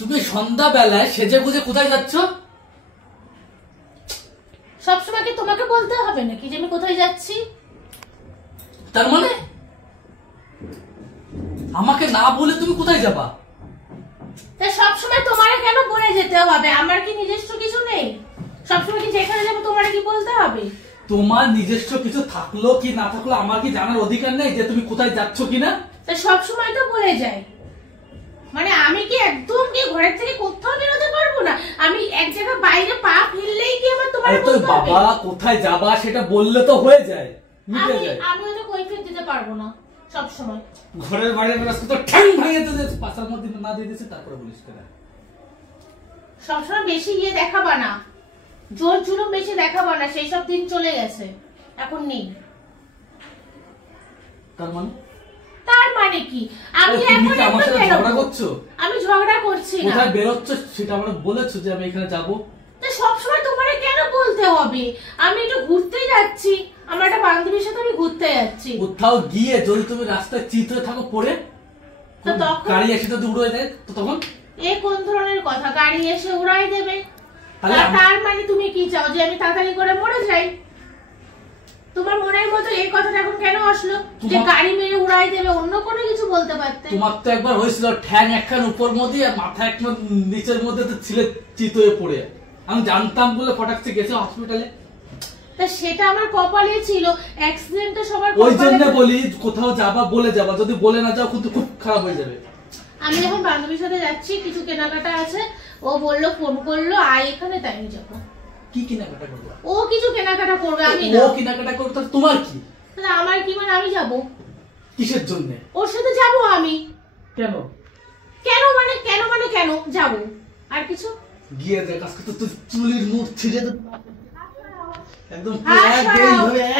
তুমি সন্ধ্যাবেলায় সেজে গুজে কোথায় যাচ্ছ? সবসময় কি তোমাকে বলতে হবে নাকি যে আমি কোথায় যাচ্ছি? তার মানে আমাকে না বলে তুমি কোথায় যাবা? তাই সবসময় তোমারে কেন বলে যেতে হবে? আমার কি নিজস্ব কিছু নেই? সবসময় কি যেখানে যাবো তোমারে কি বলতে হবে? তোমার নিজস্ব কিছু থাকলো কি না থাকলো আমার কি জানার অধিকার নেই যে তুমি কোথায় যাচ্ছ কিনা? তাই সবসময় তো বলে যাই। মানে আমি কি একদম কি ঘরের থেকে কোথাও বেরোতে পারবো না? আমি এক জায়গা বাইরে পা ফেললেই কি আমার তোমার তো বাবা কোথায় যাবা সেটা বললে তো হয়ে যায়, মিটে যায়। আমি তো কৈফিয়ত দিতে পারবো না সব সময়। ঘরের বাইরে রাস্তা তো ঠ্যাং ভাঙিয়ে তো পাশার মধ্যে না দিয়ে দিয়েছে তারপরে বলিস কেন? সবসময় বেশি ইয়ে দেখাবা না, জোর জুলুম বেশি দেখাবা না, সেই সব দিন চলে গেছে, এখন নেই। তার মানে কি আমি এখন আমার সাথে ঝগড়া করছো? আমি ঝগড়া করছি না। কোথায় বেরোচ্ছ সেটা আমরা বলেছো যে আমি এখানে যাব। তো সব সময় তোমারে কেন বলতে হবে? আমি একটু ঘুরতে যাচ্ছি, আমার একটা বান্ধবীর সাথে আমি ঘুরতে যাচ্ছি। কোথাও গিয়ে যদি তুমি রাস্তায় চিত হয়ে থাকো পড়ে, তো তখন গাড়ি এসে যদি উড়িয়ে দেয় তো তখন? এ কোন ধরনের কথা? গাড়ি এসে উড়াই দেবে তার মানে তুমি কি চাও যে আমি তাড়াতাড়ি করে মরে যাই? তোমার মনের মতো এই কথাটা এখন কেন আসলো যে গাড়ি মেরে উড়াই দেবে? অন্য কোনো কিছু বলতে পারতে। তোমার তো একবার হয়েছিল ঠ্যাং একখান উপর মধ্যে আর মাথা একখান নিচের মধ্যে তো ছিলে চিত হয়ে পড়ে। আমি জানতাম বলে ফটাকছে গেছে হসপিটালে। তা সেটা আমার কপালে ছিল, অ্যাক্সিডেন্ট তো সবার ওই জন্য বলি কোথাও যাবা বলে যাবা, যদি বলে না যাও কিন্তু খুব খারাপ হয়ে যাবে। আমি যখন বান্ধবীর সাথে যাচ্ছি, কিছু কেনাকাটা আছে, ও বললো ফোন করলো আয় এখানে, তাই আমি যাবো। কি কেনাকাটা করবে? ও কিছু কেনাকাটা করবে, আমি না। ও কেনাকাটা করবে তাহলে তোমার কি? তাহলে আমার কি? মানে আমি যাবো কিসের জন্য? ওর সাথে যাবো আমি। কেন কেন মানে কেন মানে কেন যাবো? আর কিছু? গিয়ে দেখ আজকে তো তুই চুলির মুখ ছিঁড়ে একদম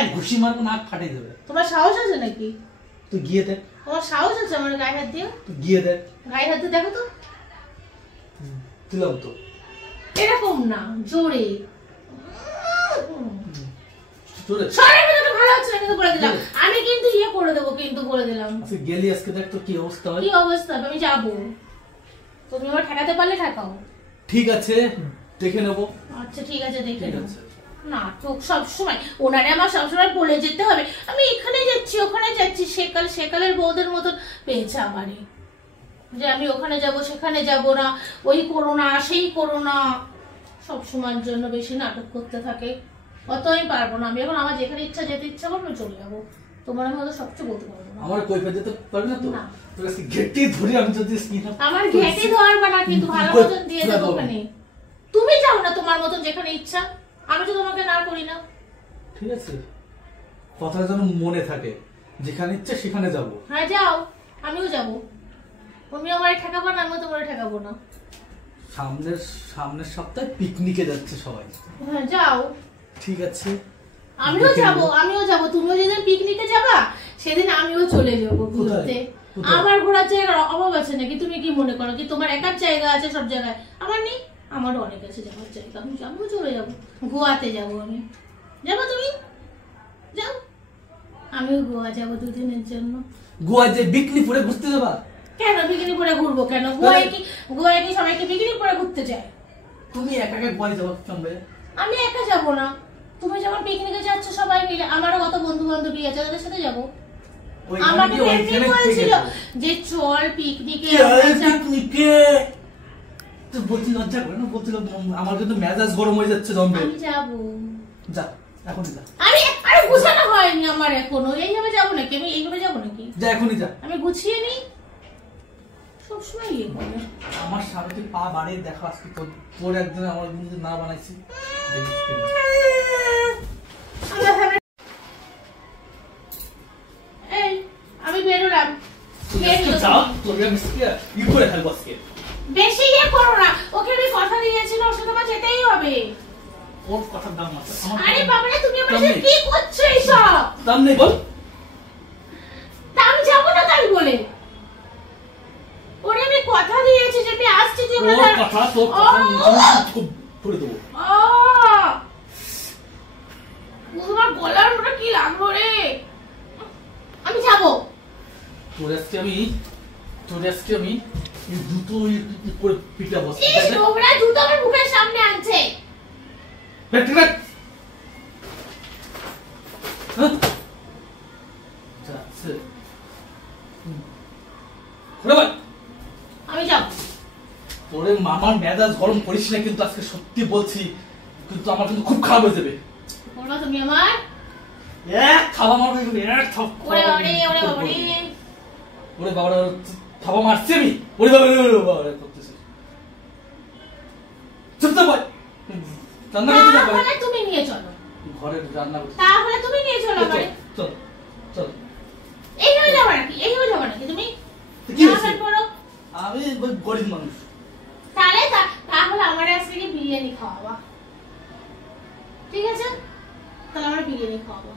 এক ঘুষি মারবো নাক ফাটে যাবে। তোমার সাহস আছে নাকি? তুই গিয়ে দেখ। তোমার সাহস আছে আমার গায়ে হাত দিয়ে? তুই গিয়ে দেখ। গায়ে হাত দিয়ে দেখো তো। দিলাম তো। এরকম না, জোরে জোরে। ভালো হচ্ছে না কিন্তু বলে দিলাম। আমি কিন্তু ইয়ে করে দেবো, কিন্তু বলে দিলাম। আজকে গেলি আজকে দেখ তো কি অবস্থা হয়। কি অবস্থা? আমি যাবো, তুমি আমার ঠেকাতে পারলে ঠেকাও। ঠিক আছে দেখে নেবো। আচ্ছা ঠিক আছে দেখে নেবো। নাটক সব সময় ওনারে আমার সবসময় বলে যেতে হবে আমি এখানে যাচ্ছি ওখানে যাচ্ছি। সেকালের বউদের মতন পেয়েছে আমারে যে আমি ওখানে যাব সেখানে যাব না, ওই করো না সেই করো না, সব সময়ের জন্য বেশি নাটক করতে থাকে। অত আমি পারবো না। আমি এখন আমার যেখানে ইচ্ছা যেতে ইচ্ছা করবে চলে যাবো। তোমার আমি হয়তো সবচেয়ে বলতে পারবো না। আমার কই যেতে পারবে না তো? তোর কাছে ঘেটে ধরে আমি যদি আমার ঘেটে ধরবা না, কিন্তু ভালো মতন দিয়ে দেবো ওখানে। তুমি যাও না তোমার মতন যেখানে ইচ্ছা, আমি তো তোমাকে না করি না। ঠিক আছে, কথাটা যেন মনে থাকে, যেখানে ইচ্ছা সেখানে যাবো। হ্যাঁ যাও, আমিও যাবো। তুমি আমারে ঠেকাবো না, আমিও তোমারে ঠেকাবো না। সামনের সপ্তাহে পিকনিকে যাচ্ছে সবাই। হ্যাঁ যাও। ঠিক আছে আমিও যাবো। তুমিও যেদিন পিকনিকে যাবা সেদিন আমিও চলে যাবো ঘুরতে। আমার ঘোরার জায়গার অভাব আছে নাকি? তুমি কি মনে করো কি তোমার একার জায়গা আছে সব জায়গায়? আমার নেই, আমারও অনেক আছে যাওয়ার জায়গা। আমিও চলে যাবো, গোয়াতে যাবো। আমি যাবো, তুমি যাও, আমিও গোয়া যাবো দুদিনের জন্য। গোয়া যে বিকনি পরে ঘুরতে যাবা? কেন বিকিনি পরে ঘুরবো? কেন গোয়ায় কি সবাইকে বিকিনি পরে ঘুরতে চায়? তুমি একা একা গোয়ায় যাবো সঙ্গে? আমি একা যাবো না। তুমি যেমন পিকনিকে যাচ্ছ সবাই মিলে, আমারও কত বন্ধু বান্ধবী আছে, তাদের সাথে যাবো। আমাকে বলছিল যে চল পিকনিকে। তুই বলছি লজ্জা করে না? বলছিল আমার কিন্তু মেজাজ গরম হয়ে যাচ্ছে। আমি যাবো। যা এখনই যা। আরে গুছানো হয়নি আমার এখনো। এইভাবে যাবো নাকি? আমি এইভাবে যাবো নাকি? যা এখনই যা। আমি গুছিয়ে নি সবসময় ইয়ে করে। আমার সামনে তুই পা বাড়িয়ে দেখা আজকে তোর একদিন আমার কিন্তু না বানাইছি। এই আমি বেরোলাম। বেশি ইয়ে করো না। ওকে আমি কথা দিয়েছিল, ওর সাথে আমার যেতেই হবে। ওর কথার দাম আছে। আরে বাবা রে, তুমি আমার সাথে কি করছো এইসব? দাম নেই বল। দাম যাবো না তাই বলে। ওরে আমি কথা দিয়েছি যে আমি আসছি, তুই আমার কথা তো খুব করে দেবো। তোমার গলার মধ্যে কি লাগলো রে? আমি যাবো। তোর আজকে আমি এই জুতো করে পিটা বসে এই নোংরা জুতো আমার মুখের সামনে আনছে। আমি যাব। তোরে মামার মেজাজ গরম করিস না কিন্তু আজকে সত্যি বলছি, কিন্তু আমার কিন্তু খুব খারাপ হয়ে যাবে। বলবা তুমি আমার এক থাবা মারবে, এক থাবা। ওরে ওরে ওরে ওরে ওরে বাবা, থাবা মারছি আমি। ওরে বাবা ওরে বাবা করতেছিস। চুপচাপ বল। রান্না করতে যাবো। তাহলে তুমি নিয়ে চলো। ঘরে রান্না করতে। তাহলে তুমি নিয়ে চলো আমারে। চল চল। এই হয়ে যাবে নাকি? এই হয়ে যাবে নাকি তুমি? কি হয়েছে? আমি গরিব মানুষ। তাহলে আমার আজকে বিরিয়ানি খাওয়াবা, ঠিক আছে? তাহলে আমার বিরিয়ানি খাওয়াবো।